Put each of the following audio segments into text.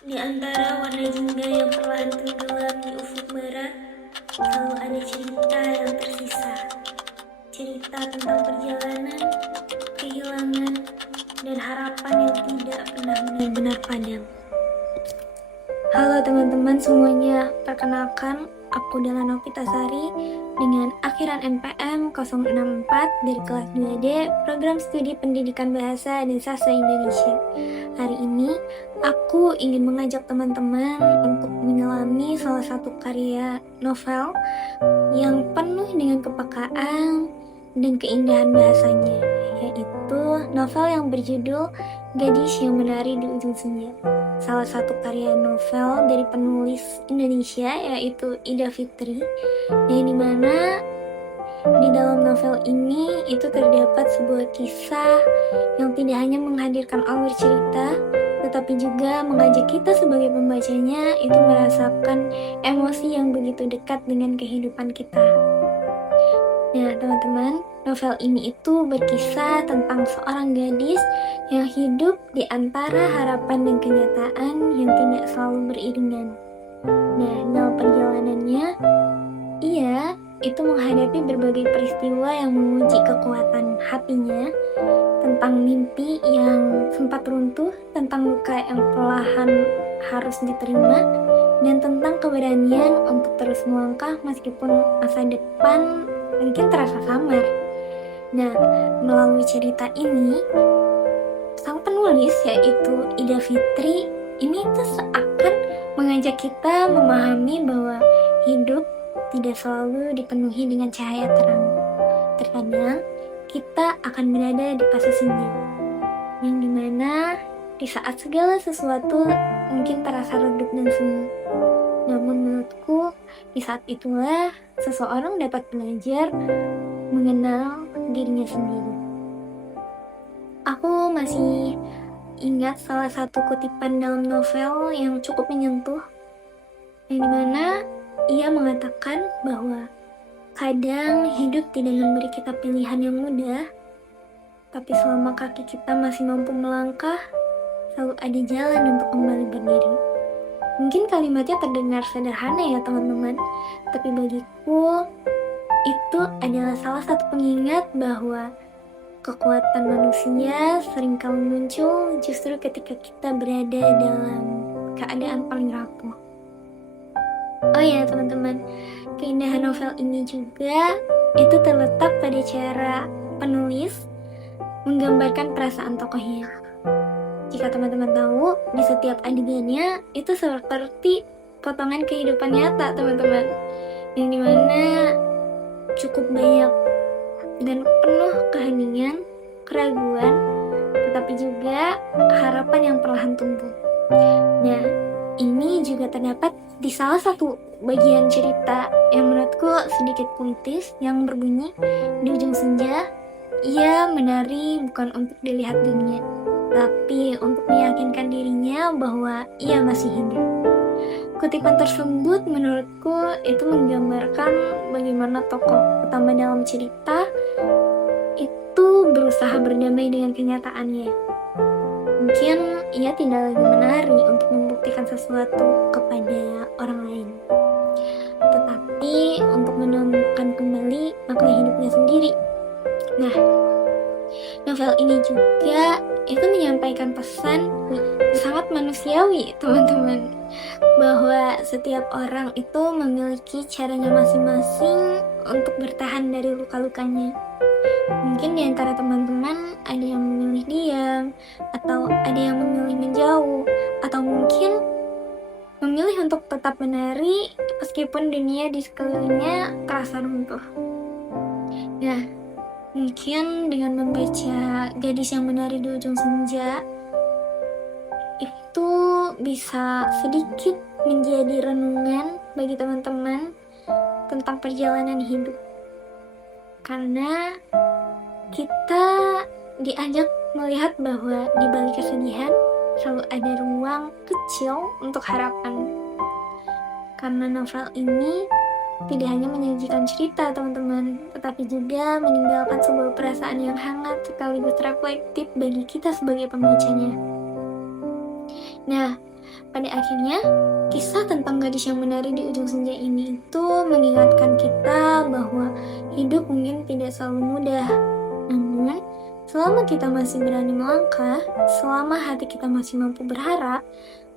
Di antara warna jingga yang perlahan tenggelam di ufuk barat, selalu ada cerita yang tersisa. Cerita tentang perjalanan, kehilangan, dan harapan yang tidak pernah benar-benar padam. Halo teman-teman semuanya, perkenalkan aku Dela Novitasari dengan akhiran NPM 064 dari kelas 2D Program Studi Pendidikan Bahasa dan Sastra Indonesia. Hari ini aku ingin mengajak teman-teman untuk menyelami salah satu karya novel yang penuh dengan kepekaan dan keindahan bahasanya, yaitu novel yang berjudul Gadis yang Menari di Ujung Senja. Salah satu karya novel dari penulis Indonesia yaitu Ida Fitri, yang dimana di dalam novel ini itu terdapat sebuah kisah yang tidak hanya menghadirkan alur cerita, tetapi juga mengajak kita sebagai pembacanya itu merasakan emosi yang begitu dekat dengan kehidupan kita. Nah teman-teman, novel ini itu berkisah tentang seorang gadis yang hidup di antara harapan dan kenyataan yang tidak selalu beriringan. Nah, dalam perjalanannya, ia itu menghadapi berbagai peristiwa yang menguji kekuatan hatinya, tentang mimpi yang sempat runtuh, tentang luka yang perlahan harus diterima, dan tentang keberanian untuk terus melangkah meskipun masa depan mungkin terasa samar. Nah, melalui cerita ini, sang penulis yaitu Ida Fitri ini tuh seakan mengajak kita memahami bahwa hidup tidak selalu dipenuhi dengan cahaya terang. Terkadang kita akan berada di fase senja, yang dimana di saat segala sesuatu mungkin terasa redup dan sunyi. Namun menurutku, di saat itulah seseorang dapat belajar mengenal dirinya sendiri. Aku masih ingat salah satu kutipan dalam novel yang cukup menyentuh, yang dimana ia mengatakan bahwa kadang hidup tidak memberi kita pilihan yang mudah, tapi selama kaki kita masih mampu melangkah, selalu ada jalan untuk kembali berdiri. Mungkin kalimatnya terdengar sederhana ya teman-teman, tapi bagiku itu adalah salah satu pengingat bahwa kekuatan manusia seringkali muncul justru ketika kita berada dalam keadaan paling rapuh. Oh ya teman-teman, keindahan novel ini juga itu terletak pada cara penulis menggambarkan perasaan tokohnya. Jika teman-teman tahu, di setiap adegannya itu seperti potongan kehidupan nyata teman-teman, yang dimana cukup banyak dan penuh keheningan, keraguan, tetapi juga harapan yang perlahan tumbuh. Nah, ini juga terdapat di salah satu bagian cerita yang menurutku sedikit puitis yang berbunyi, di ujung senja, ia menari bukan untuk dilihat dunia, tapi untuk meyakinkan dirinya bahwa ia masih hidup. Kutipan tersebut menurutku itu menggambarkan bagaimana tokoh utama dalam cerita itu berusaha berdamai dengan kenyataannya. Mungkin ia tidak lagi menari untuk membuktikan sesuatu kepada orang lain, tetapi untuk menemukan kembali makna hidupnya sendiri. Nah, novel ini juga itu menyampaikan pesan sangat manusiawi teman-teman, bahwa setiap orang itu memiliki caranya masing-masing untuk bertahan dari luka-lukanya. Mungkin di antara teman-teman ada yang memilih diam, atau ada yang memilih menjauh, atau mungkin memilih untuk tetap menari meskipun dunia di sekelilingnya terasa runtuh. Nah, mungkin dengan membaca Gadis yang Menari di Ujung Senja itu bisa sedikit menjadi renungan bagi teman-teman tentang perjalanan hidup. Karena kita diajak melihat bahwa di balik kesedihan selalu ada ruang kecil untuk harapan. Karena novel ini tidak hanya menyajikan cerita teman-teman, tetapi juga meninggalkan sebuah perasaan yang hangat sekaligus reflektif bagi kita sebagai pembacanya. Nah, Pada akhirnya, kisah tentang gadis yang menari di ujung senja ini itu mengingatkan kita bahwa hidup mungkin tidak selalu mudah. Namun, selama kita masih berani melangkah, selama hati kita masih mampu berharap,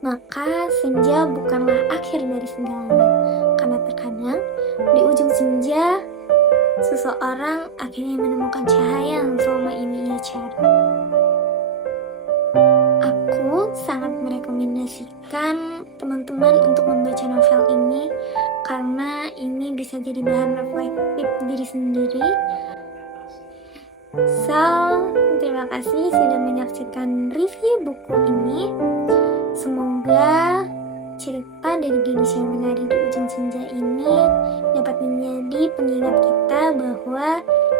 maka senja bukanlah akhir dari segalanya. Karena terkadang, di ujung senja, seseorang akhirnya menemukan cahaya yang selama ini ia cari. Aku sangat merekomendasikan teman-teman untuk membaca novel ini karena ini bisa jadi bahan reflektif diri sendiri. So, terima kasih sudah menyaksikan review buku ini. Semoga cerita dari gadis yang menari di ujung senja ini dapat menjadi pengingat kita bahwa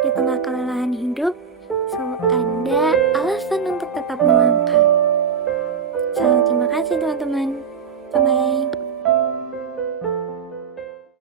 di tengah kelelahan hidup selalu ada alasan untuk tetap melangkah. So, terima kasih teman-teman. Bye-bye.